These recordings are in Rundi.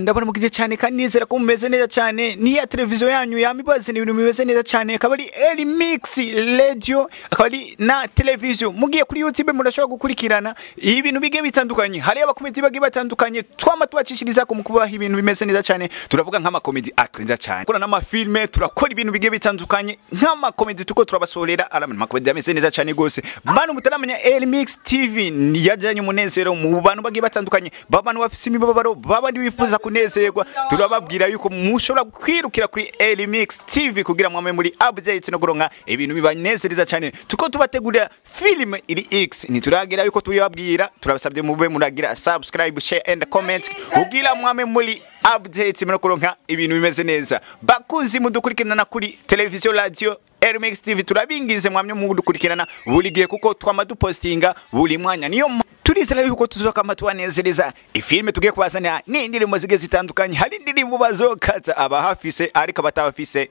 ndabona mugize cyane kandi nizera ko mumeze neza cyane ni ya televiziyo yanyu yamibaze ibintu bimeze neza cyane akaba ari Elimix Radio akaba ari na televiziyo mugiye kuri YouTube murashobora gukurikirana ibintu bige bitandukanye hari abakomedi bage batandukanye twama tubacishiriza ko mukubaha ibintu bimeze neza cyane turavuga nk'amakomedi atwenza cyane kora n'amafilme turakora ibintu bige bitandukanye nk'amakomedi tuko turabasolera aramana amakomedi ameze neza cyane gose bana mutaramenya Elimix TV yajanye umunezero mu bantu bage batandukanye babantu bafise imibabaro babandi bifuza kunezerwa turababwira yuko mushobora kwirukira kuri Elimix TV kugira mwame muri updates no kuronka ibintu bibanezereza cyane tuko tubategurira filime iri X nituragira yuko turibabwira turabasabye mube muragira subscribe share and comment kugira mwame muri updates no kuronka ibintu bimeze neza bakuzi mudukurikirana kuri televiziyo radio Elimix TV turabingize mwamye mu gukurikirana buri gihe kuko twama dupostinga buri mwanya niyo turizera yuko tuzoka matwanezereza ifilme tugiye kubazana ni indirimbo zige zitandukanye hari indirimbo bazokaza abahafise ariko batabafise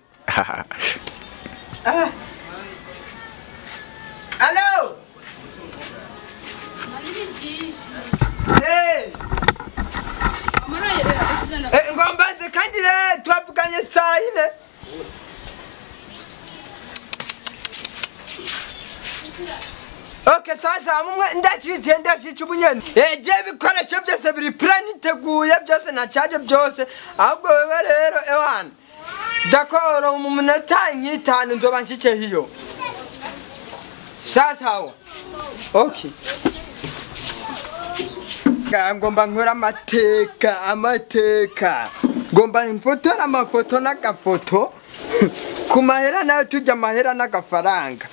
Hello. Ngombaze kandi re twavuganye sayine. Okay, sasa mumwe ndacije ubunyene. Je bikoresho byose biri plan iteguye byose na charge byose. Ahubwo wewe rero ewana. Dakoro mu munota nk'itanu nzoba nshike hiyo. Sasa hawo. Okay. Ngomba nkora amateka. Ngomba mfotora amafoto n'agafoto. Ku mahera nayo tujya mahera n'agafaranga.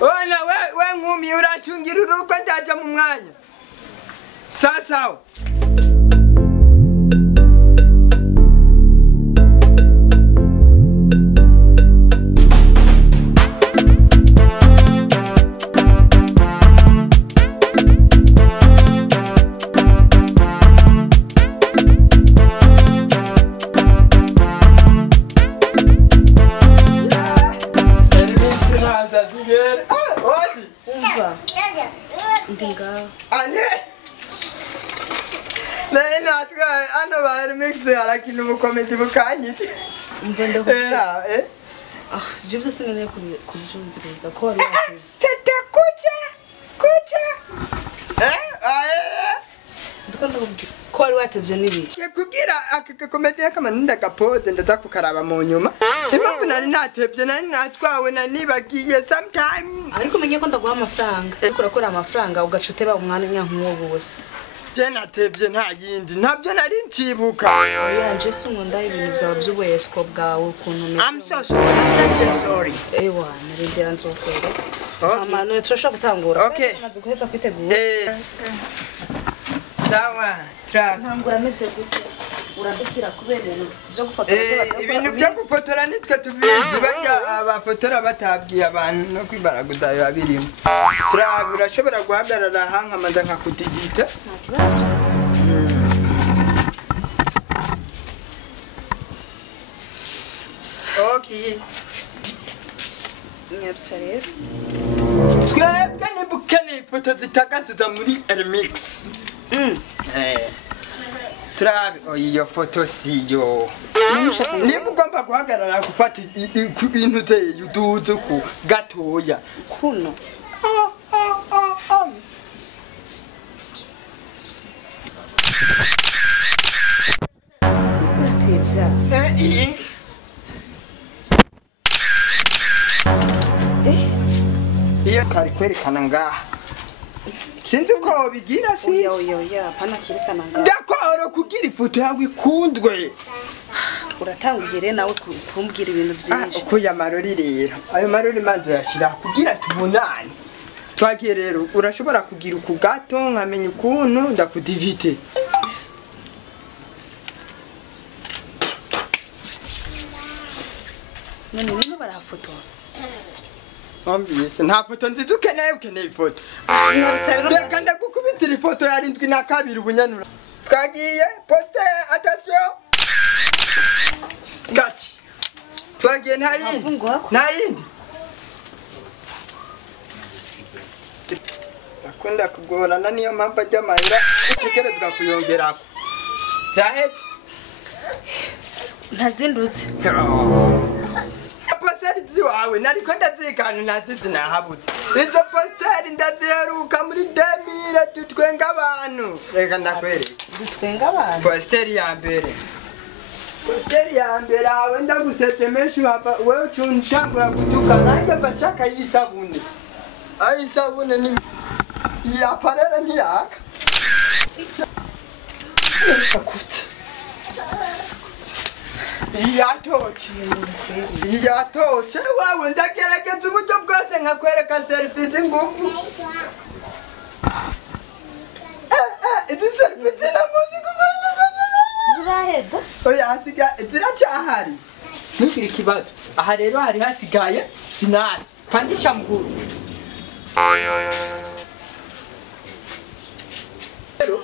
Ona we nkumi uracungira urugo ndaje mu mwanya. Sasa lakini mukomedi mukanyiti mvende ko je byose nene kubyumviriza ko ari tete kucha ko ari watevye nibiki kugira akakomedi akamanunda gapode ndazakukaraba mu nyuma impamvu nari natevye nari natwawe nanibagiye sometime ariko menye ko ndaguha amafaranga ariko urakora amafaranga ugacuteba umwanya nk'uwo bose natevye nta yindi ntabyo nari ncibuka yanje sunkunda ibintu byawe by'ubwesiko bwawe ukuntu I'm so sorry ewa narindira nzokora amano turashaka gutangura okay maze guheza kwitegura sawa trap ntangura ameze gute urandikira kubera ibintu byo gufotora ibintu byo gufotora nitwe tubizi bajya abafotora batabwiye abantu no kwibaraguda babirimo turashobora guhagarara hanka maze nkakutigita okay nyabutsa rero twebwe nibukene ifoto zitagasuza muri Elimix turabe iyo foto siyo nimba ugomba guhagarara gufata intuze yuduze ku gatoya kuno iyo kari kwerekana ngaha sinzi uko bigira sinzi oya pana kirekana ngaha ndakoro kugira ifoto yawe ikundwe uratangire nawe kumbwira ibintu byinshi uko yamarori rero ayo marori manzo yashira kugira tubonane twagiye rero urashobora kugira uku gato nkamenya ukuntu ndakudivite none barafotora Ambiyese nta foto nziza ukeneye ifoto reka ndagukubitira ifoto ya 72 ubunyanura twagiye poste attention gati twagiye nta yindi kunda kugorana niyo mpamvu ajya amahera utegerezwa kuyongerako byahetse ntazindutse posteri ziwawe nariko ndazikana nazizi nahabutse izo posteri ndaziheruka muri 2000 dutwenga abantu reka ndakwereka dutwenga abantu posteri ya mbere awe ndagusetse menshi hapa wewe ucuntangura gutuka nanjye mbashaka y'isabune ayisabune ni yaparere ntiyaka sakutse yatoce wawe ndagerageza uburyo bwose nkakwereka selfie z'ingufu izi selfie zinamuzi ziraheza oya hasiga ziracyahari ntugire ikibazo aha rero hari hasigaye finale pandisha mguru rero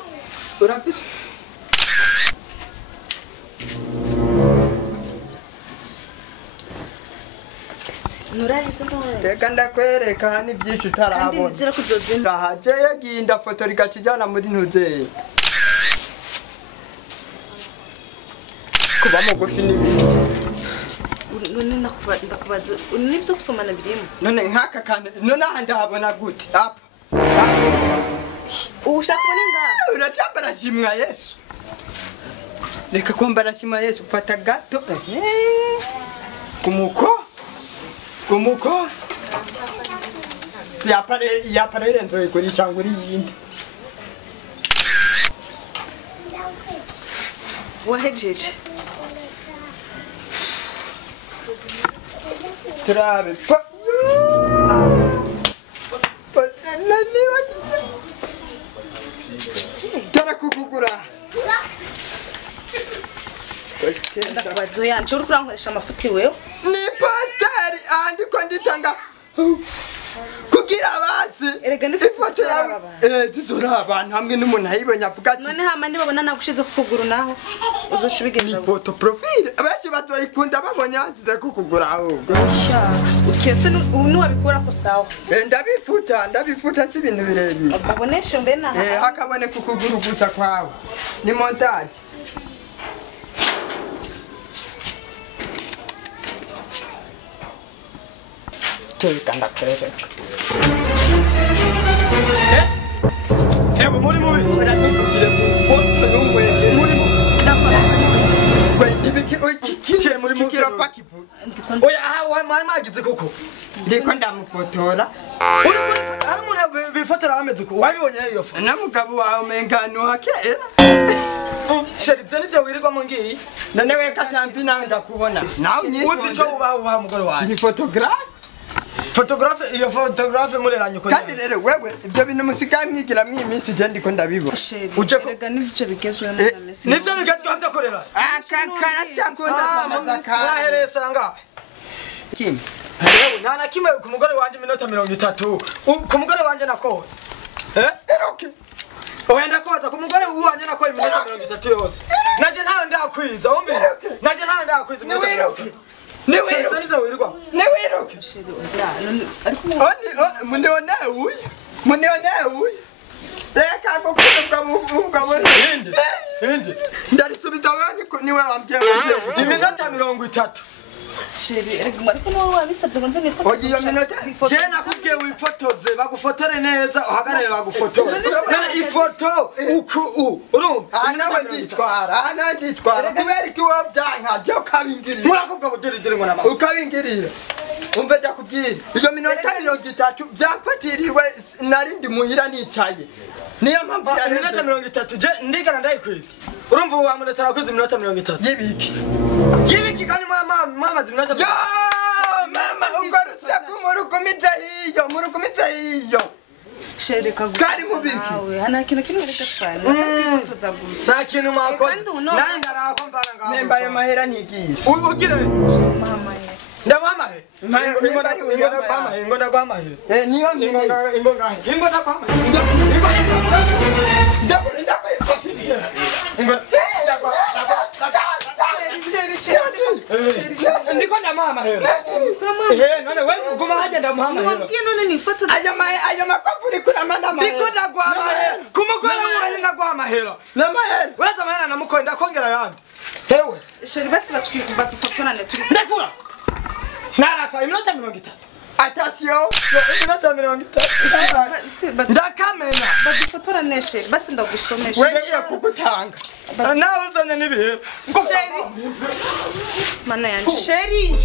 urafise nuraheza none reka ndakwereka hani byinshi utarabona nzira kuzozina rahaje yagiye ndafotora igakijana muri ntuzeye kuba mugufi n'ibindi none ndakubaza nibyo gusomana birimo none nk'aka kantu none aha ndahabona gute apa ushaka kubona ngaha uracambara shimwa Yesu reka kwambara shimwa Yesu fata gato kumuko yaparere nzoyigurisha nguri yindi wahejeje turabe tarakukugura ndakubaza yanje uri kurankoresha amafuti wewe ni posteri andiko nditanga kugira basi erega n'ifoto yawe tutora abantu hamwe n'umuntu ayibonye avuga ati none hama ndibabona nagushize ku kuguru naho uzoshubigenza ni photo profile abashi batoyikunda babonye hasize kukugura ahubwo sha uketse nuwabikora ko sawa ndabifuta si ibintu birebire baboneshe mbe na hakabone kukuguru gusa kwawe ni montage Kanda kurebe. Ewe muri mubi. Uratubwire foto y'umwenge muri mu. Ibiki oyikiye muri mu kiro pakipu. Oya wa magize koko. Ndiko ndamufotora. Uri ari umuntu bifotora ameze ko wabibonye iyo foto. Namugabo wawe mengano hakera. Sheri byanitse wirirwa mu ngiyi. None we katambi nawe ndakubona. Nawe nyitwa. Uzi cyo uba mugore wanjye. Ndi photographe. Photographe mureranye ko kandi rero wewe ibyo bintu musigaye mwigira mwiminsi je ndiko ndabibona uje rega nivyo bigezwe na mesi nivyo bigezwe hanze korera akakara cyakunda amazakaresa ngahe kim rero nana kimwe ku mugore wanje minota 30 ku mugore wanje nako eroke wenda koza ku mugore wanje nako minota 30 yose naje ntawe ndakwiza umbe naje ntawe ndakwiza Niwiruke Munione uyu Reka kukuvuga Hindi Ndarisubiza wewe niwe wambye iminota 30 Sheri erega ariko no wabisabye ngo nze nifoto Ogi yo minota je nakubwiye wifotoze bagufotore neza uhagarare bagufotore none ifoto urumva nawe nditwara kubera iki wabyanka je ukabingirira murakubwa budirire ngo nama ukabingirira umve ndakubwira iyo minota 30 byafatiriwe narindi muhira nicaye niyo mpamvu ya minota 30 je ndigana ndayikwitse urumva wa munota nakwize minota 30 yibiki kandi mama ziminota yo mama ugaruse kumurukumiza hiyo Sheri kari mubiki ana kintu kimwe reka twani tuza gusa nta kintu mako nani ndarako mbana ngaho nemba yo mahera nigiye ugire mama ndabamahe ngo ndagwamahe niyo ingo ndiko ndamuha amahera none we guma hajya ndamuha amahera wabwiye none nifoto aya makopu uri kurama n'amahera ndiko ndaguha amahera kumugore wanjye ndaguha amahera n'amahera uraza amahera namukoye ndakongera yandi hewe sheri basi batufotorane turi ndakura naraka iminota 30 atasiyo iminota 30 ndakamena badufotorane sheri basi ndagusomesha wewe kugutanga nawe uzanye n'ibihera sheri mana yanje sheri